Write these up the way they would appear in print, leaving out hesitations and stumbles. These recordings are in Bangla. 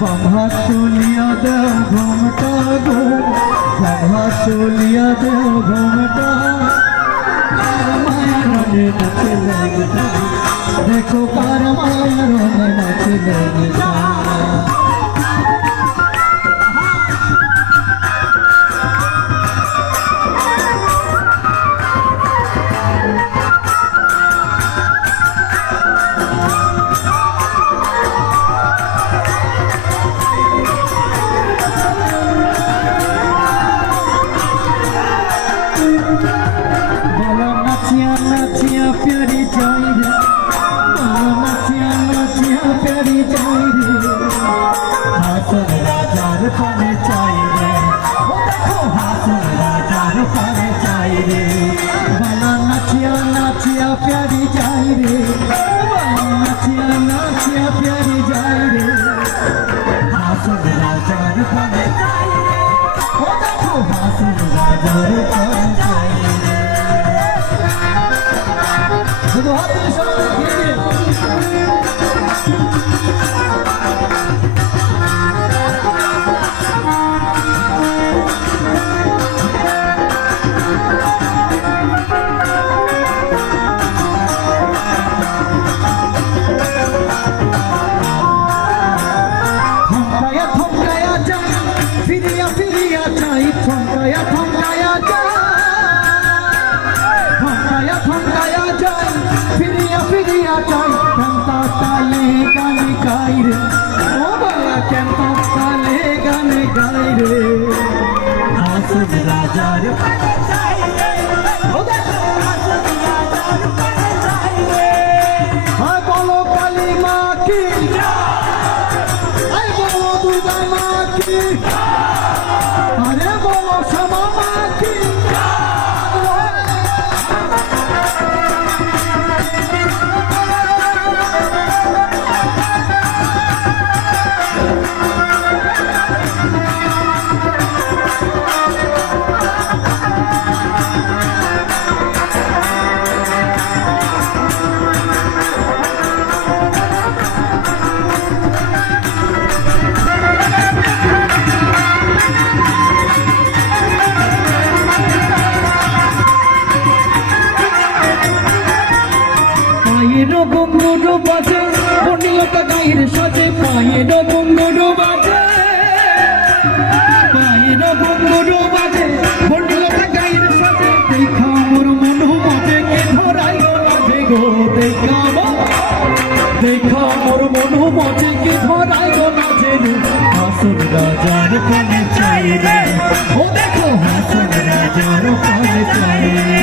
बाबा चोलिया दे घूमटा गो, बाबा चोलिया दे घूमटा माया रोने नाचे लगता, देखो कार माया रोने नाचे लगता। नाचिया प्यारी जाई रे, नाचिया प्यारी जाई रे, हासन राजार पाने चाई रे, ओ देखो हासन राजार पाने चाई रे, बाला नाचिया प्यारी जाई रे, बाला नाचिया प्यारी जाई रे, हासन राजार पाने चाई रे, ओ देखो हासन राजार पाने चाई रे। শুধু হাত দিয়ে সবাই ঘিরে দিয়ে থমকায়া যায় ফিরিয়া চাই থমকায়া যায় থমকায়া যায় ফিরিয়া চাই কেনতা তালে গানে গাই রে, ও বাবা কেনতা তালে গানে গাই রে, হাসন রাজার পানে চাই রে, ও দেখো হাসন রাজার পানে চাই রে, হায় বলো কালী মা কি আই বলো দুর্গা মা কি, আরে বলো শ্যামা মা কি। পায়ের ঘুঙ্গুর বাজে বনিলতা গায়ের সাজে, পায়ের ঘুঙ্গুর বাজে, পায়ের ঘুঙ্গুর বাজে বনিলতা গায়ের সাজে, দেখা মোর মন মজে কে ধরাই মাঝে গো, দেখা মোর মন মজে কে ধরাই মাঝে গো, হাসন রাজার পানে চাই রে, ও দেখো হাসন রাজার পানে চাই রে।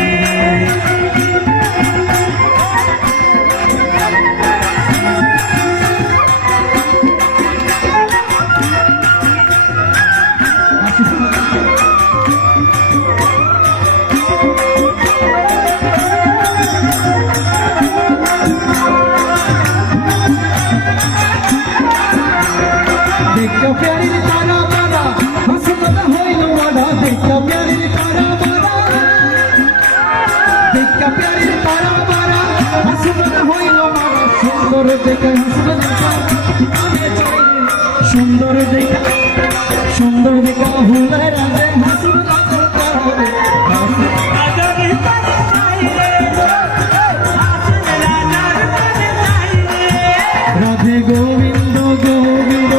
देखो प्यारी तारा मारा हसमत होइल मारा, देखो प्यारी तारा मारा, देखो प्यारी तारा मारा हसमत होइल मारा, सुंदर देखो हसमत आने चाहिए, सुंदर देखो हुले राजे हसमत करता है, राजा रे पाने चाहिए, हासन राजा पाने चाहिए, राधे गोविंद गोविंद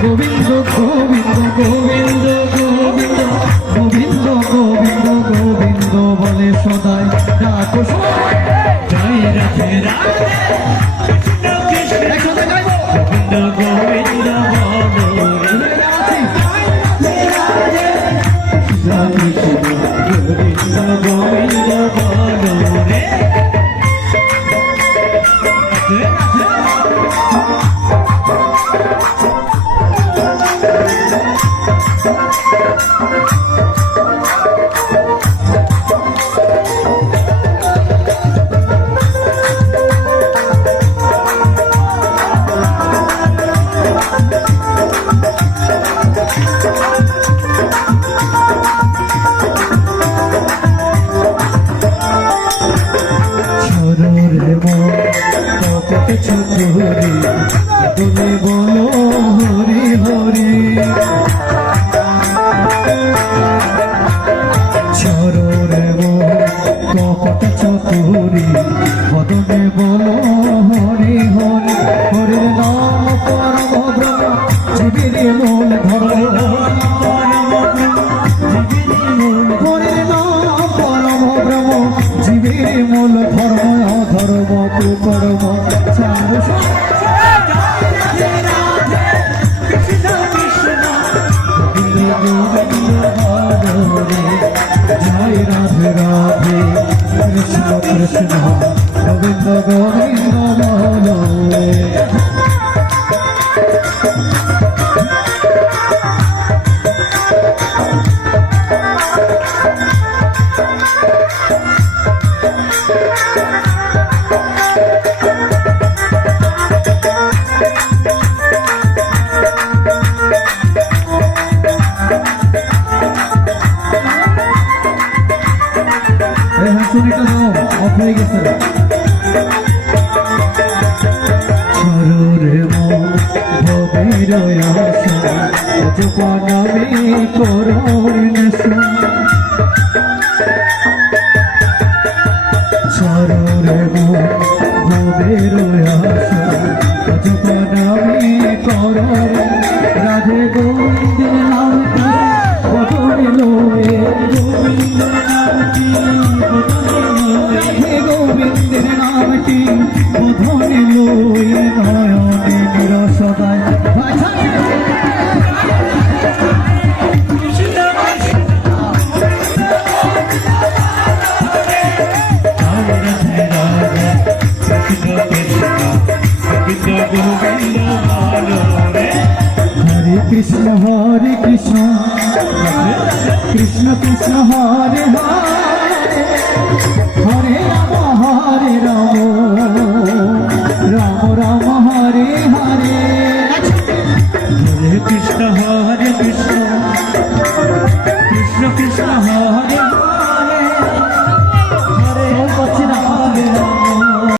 गोविंद गोविंद गोविंद गोविंद गोविंद गोविंद गोविंद বলে সদাই ডাকো জয় রাধে রাধে কৃষ্ণ কৃষ্ণ গোবিন্দ গোবিন্দ গোবিন্দ গোবিন্দ রে তুলে বলো হরি হরি চরণে কপট চতুরি বদনে বলো হরি হরি হরির নাম পরম ব্রহ্ম জীবের মূল ধর্ম হরির নাম পরম ব্রহ্ম জীবের মূল ধর্ম অধর্ম কুকর্ম চার জয় রাধে রাধে কৃষ্ণ কৃষ্ণ গোবিন্দ গোবিন্দ বলো হাসুনিটা নাও অফ হয়ে গেছে সরুরে ভবের আশা জপানামি করুণেশা সরুরে ভবের আশা জপানামি করুণ রাধে গোবিন্দের নাম বদলে লোয়ে গোবিন্দের নামটি গোবিন্দের নামটি বোধনে লই নয়নে নিরসদায় হরে কৃষ্ণ কৃষ্ণ কৃষ্ণ হরে হরে হরে রাম রাম রাম হরে হরে হরে কৃষ্ণ কৃষ্ণ কৃষ্ণ কৃষ্ণ হরে